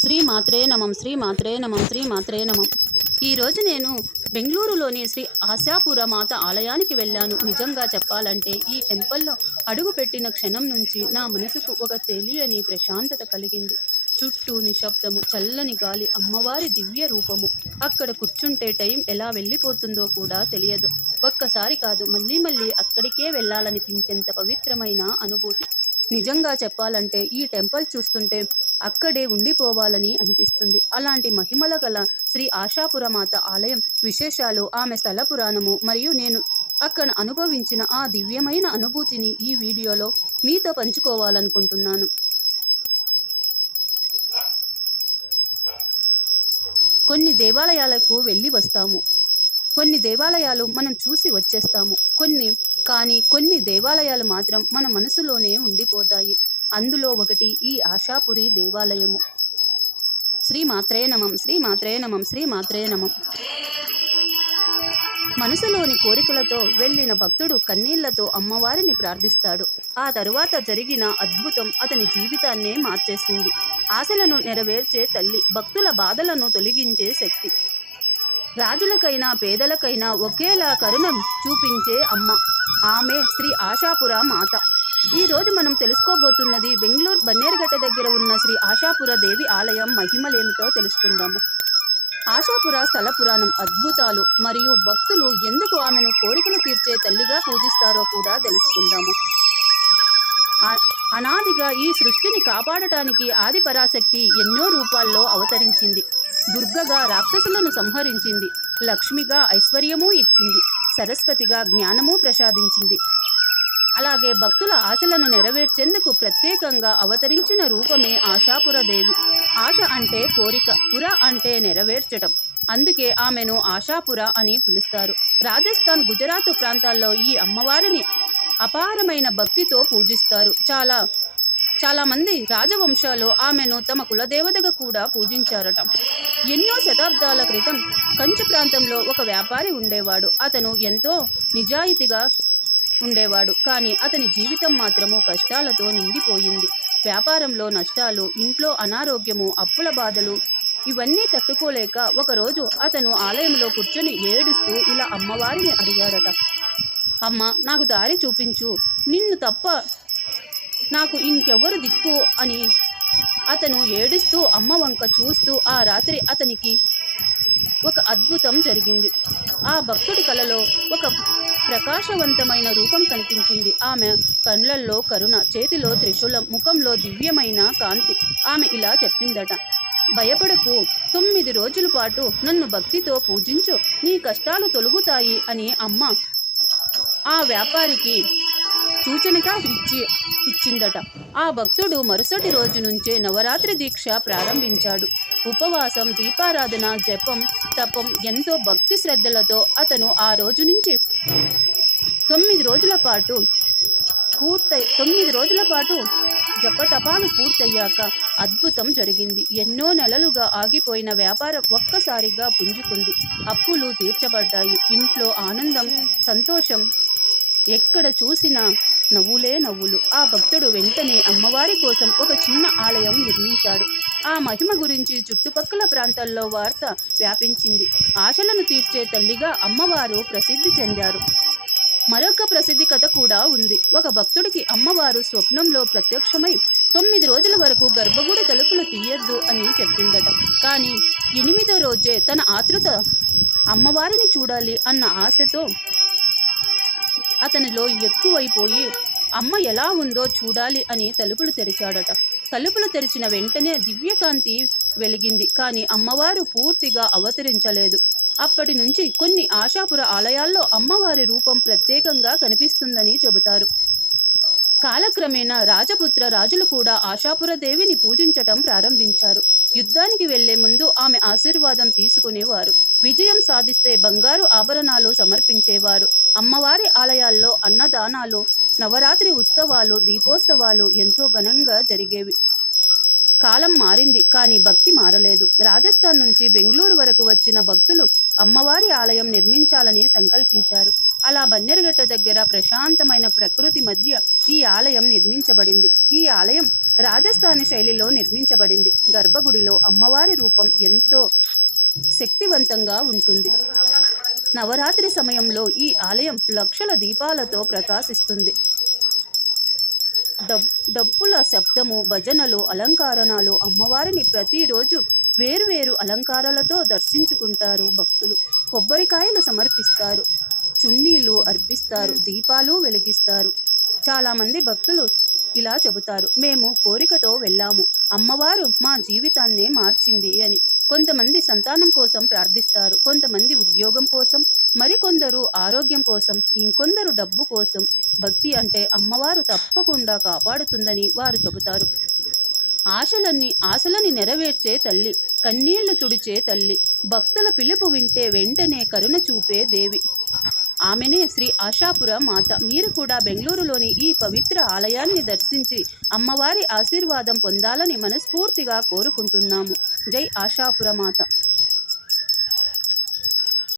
శ్రీ మాత్రే నమం శ్రీ మాత్రే నమం శ్రీ మాత్రే నమం. ఈరోజు నేను బెంగళూరులోని శ్రీ ఆశాపుర మాత ఆలయానికి వెళ్ళాను. నిజంగా చెప్పాలంటే ఈ టెంపుల్లో అడుగుపెట్టిన క్షణం నుంచి నా మనసుకు ఒక తెలియని ప్రశాంతత కలిగింది. చుట్టూ నిశ్శబ్దము, చల్లని గాలి, అమ్మవారి దివ్య రూపము. అక్కడ కూర్చుంటే టైం ఎలా వెళ్ళిపోతుందో కూడా తెలియదు. ఒక్కసారి కాదు, మళ్ళీ మళ్ళీ అక్కడికే వెళ్ళాలనిపించేంత పవిత్రమైన అనుభూతి. నిజంగా చెప్పాలంటే ఈ టెంపుల్ చూస్తుంటే అక్కడే ఉండిపోవాలని అనిపిస్తుంది. అలాంటి మహిమల గల శ్రీ ఆశాపురమాత ఆలయం విశేషాలు, ఆమె స్థల పురాణము మరియు నేను అక్కడ అనుభవించిన ఆ దివ్యమైన అనుభూతిని ఈ వీడియోలో మీతో పంచుకోవాలనుకుంటున్నాను. కొన్ని దేవాలయాలకు వెళ్ళి వస్తాము, కొన్ని దేవాలయాలు మనం చూసి వచ్చేస్తాము, కొన్ని దేవాలయాలు మాత్రం మన మనసులోనే ఉండిపోతాయి. అందులో ఒకటి ఈ ఆశాపురి దేవాలయము. శ్రీ మాత్రే నమం శ్రీ మాత్రే నమం శ్రీ మాత్రే నమం. మనసులోని కోరికలతో వెళ్ళిన భక్తుడు కన్నీళ్లతో అమ్మవారిని ప్రార్థిస్తాడు. ఆ తరువాత జరిగిన అద్భుతం అతని జీవితాన్నే మార్చేసింది. ఆశలను నెరవేర్చే తల్లి, భక్తుల బాధలను తొలగించే శక్తి. రాజులకైనా పేదలకైనా ఒకేలా కరుణం చూపించే అమ్మ, ఆమె శ్రీ ఆశాపుర మాత. ఈరోజు మనం తెలుసుకోబోతున్నది బెంగళూరు బన్నేరుగట్ట దగ్గర ఉన్న శ్రీ ఆశాపుర దేవి ఆలయం మహిమలేమిటో తెలుసుకుందాము. ఆశాపుర స్థల పురాణం, అద్భుతాలు మరియు భక్తులు ఎందుకు ఆమెను కోరికలు తీర్చే తల్లిగా పూజిస్తారో కూడా తెలుసుకుందాము. అనాదిగా ఈ సృష్టిని కాపాడటానికి ఆది పరాశక్తి ఎన్నో రూపాల్లో అవతరించింది. దుర్గగా రాక్షసులను సంహరించింది, లక్ష్మిగా ఐశ్వర్యము ఇచ్చింది, సరస్వతిగా జ్ఞానము ప్రసాదించింది. అలాగే భక్తుల ఆశలను నెరవేర్చేందుకు ప్రత్యేకంగా అవతరించిన రూపమే ఆశాపుర దేవి. ఆశ అంటే కోరిక, పుర అంటే నెరవేర్చటం. అందుకే ఆమెను ఆశాపుర అని పిలుస్తారు. రాజస్థాన్, గుజరాత్ ప్రాంతాల్లో ఈ అమ్మవారిని అపారమైన భక్తితో పూజిస్తారు. చాలామంది రాజవంశాలు ఆమెను తమ కులదేవతగా కూడా పూజించారట. ఎన్నో శతాబ్దాల క్రితం కంచి ప్రాంతంలో ఒక వ్యాపారి ఉండేవాడు. అతను ఎంతో నిజాయితీగా ఉండేవాడు, కానీ అతని జీవితం మాత్రము కష్టాలతో నిండిపోయింది. వ్యాపారంలో నష్టాలు, ఇంట్లో అనారోగ్యము, అప్పుల బాధలు ఇవన్నీ తట్టుకోలేక ఒకరోజు అతను ఆలయంలో కూర్చొని ఏడుస్తూ ఇలా అమ్మవారిని అడిగాడట. అమ్మ, నాకు దారి చూపించు, నిన్ను తప్ప నాకు ఇంకెవరు దిక్కు అని. అతను ఏడుస్తూ అమ్మ వంక చూస్తూ ఆ రాత్రి అతనికి ఒక అద్భుతం జరిగింది. ఆ భక్తుడి కలలో ఒక ప్రకాశవంతమైన రూపం కనిపించింది. ఆమె కళ్ళల్లో కరుణ, చేతిలో త్రిశూలం, ముఖంలో దివ్యమైన కాంతి. ఆమె ఇలా చెప్పిందట, భయపడకు, 9 రోజుల పాటు నన్ను భక్తితో పూజించు, నీ కష్టాలు తొలగుతాయి అని అమ్మ ఆ వ్యాపారికి సూచనగా ఇచ్చిందట. ఆ భక్తుడు మరుసటి రోజు నుంచే నవరాత్రి దీక్ష ప్రారంభించాడు. ఉపవాసం, దీపారాధన, జపం, తపం, ఎంతో భక్తి శ్రద్ధలతో అతను ఆ రోజు నుంచి 9 రోజుల పాటు జపతపాలు పూర్తయ్యాక అద్భుతం జరిగింది. ఎన్నో నెలలుగా ఆగిపోయిన వ్యాపారం ఒక్కసారిగా పుంజుకుంది. అప్పులు తీర్చబడ్డాయి. ఇంట్లో ఆనందం, సంతోషం, ఎక్కడ చూసినా నవ్వులే నవ్వులు. ఆ భక్తుడు వెంటనే అమ్మవారి కోసం ఒక చిన్న ఆలయం నిర్మించాడు. ఆ మహిమ గురించి చుట్టుపక్కల ప్రాంతాల్లో వార్త వ్యాపించింది. ఆశలను తీర్చే తల్లిగా అమ్మవారు ప్రసిద్ధి చెందారు. మరొక ప్రసిద్ధి కథ కూడా ఉంది. ఒక భక్తుడికి అమ్మవారు స్వప్నంలో ప్రత్యక్షమై 9 రోజుల వరకు గర్భగుడి తలుపులు తీయొద్దు అని చెప్పిందట. కానీ 8వ రోజే తన ఆతృత అమ్మవారిని చూడాలి అన్న ఆశతో అతనిలో ఎక్కువైపోయి అమ్మ ఎలా ఉందో చూడాలి అని తలుపులు తెరిచాడట. తలుపులు తెరిచిన వెంటనే దివ్యకాంతి వెలిగింది, కానీ అమ్మవారు పూర్తిగా అవతరించలేదు. అప్పటి నుంచి కొన్ని ఆశాపుర ఆలయాల్లో అమ్మవారి రూపం ప్రత్యేకంగా కనిపిస్తుందని చెబుతారు. కాలక్రమేణా రాజపుత్ర రాజులు కూడా ఆశాపుర దేవిని పూజించటం ప్రారంభించారు. యుద్ధానికి వెళ్లే ముందు ఆమె ఆశీర్వాదం తీసుకునేవారు. విజయం సాధిస్తే బంగారు ఆభరణాలు సమర్పించేవారు. అమ్మవారి ఆలయాల్లో అన్నదానాలు, నవరాత్రి ఉత్సవాలు, దీపోత్సవాలు ఎంతో ఘనంగా జరిగేవి. కాలం మారింది, కానీ భక్తి మారలేదు. రాజస్థాన్ నుంచి బెంగళూరు వరకు వచ్చిన భక్తులు అమ్మవారి ఆలయం నిర్మించాలని సంకల్పించారు. అలా బన్నేరుగట్ట దగ్గర ప్రశాంతమైన ప్రకృతి మధ్య ఈ ఆలయం నిర్మించబడింది. ఈ ఆలయం రాజస్థానీ శైలిలో నిర్మించబడింది. గర్భగుడిలో అమ్మవారి రూపం ఎంతో శక్తివంతంగా ఉంటుంది. నవరాత్రి సమయంలో ఈ ఆలయం లక్షల దీపాలతో ప్రకాశిస్తుంది. డప్పుల శబ్దము, భజనలు, అలంకరణలు, అమ్మవారిని ప్రతిరోజు వేరువేరు అలంకారాలతో దర్శించుకుంటారు భక్తులు. కొబ్బరికాయలు సమర్పిస్తారు, చున్నీలు అర్పిస్తారు, దీపాలు వెలిగిస్తారు. చాలామంది భక్తులు ఇలా చెబుతారు, మేము కోరికతో వెళ్ళాము, అమ్మవారు మా జీవితాన్నే మార్చింది అని. కొంతమంది సంతానం కోసం ప్రార్థిస్తారు, కొంతమంది ఉద్యోగం కోసం, మరికొందరు ఆరోగ్యం కోసం, ఇంకొందరు డబ్బు కోసం. భక్తి అంటే అమ్మవారు తప్పకుండా కాపాడుతుందని వారు చెబుతారు. ఆశలని నెరవేర్చే తల్లి, కన్నీళ్లు తుడిచే తల్లి, భక్తుల పిలుపు వింటే వెంటనే కరుణ చూపే దేవి. ఆమెనే శ్రీ ఆశాపుర మాత. మీరు కూడా బెంగళూరులోని ఈ పవిత్ర ఆలయాన్ని దర్శించి అమ్మవారి ఆశీర్వాదం పొందాలని మనస్ఫూర్తిగా కోరుకుంటున్నాము. జై ఆశాపుర మాత.